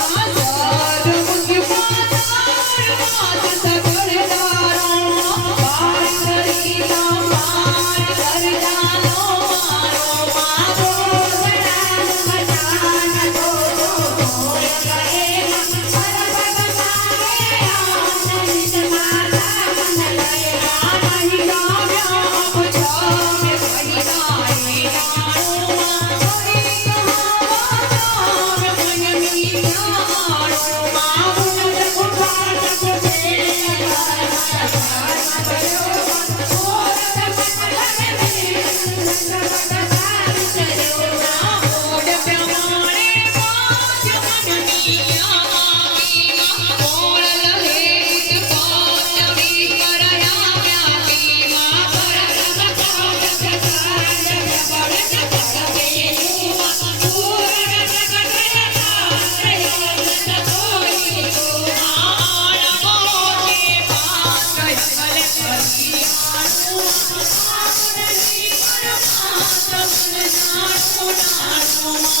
Yes. you. Yeah.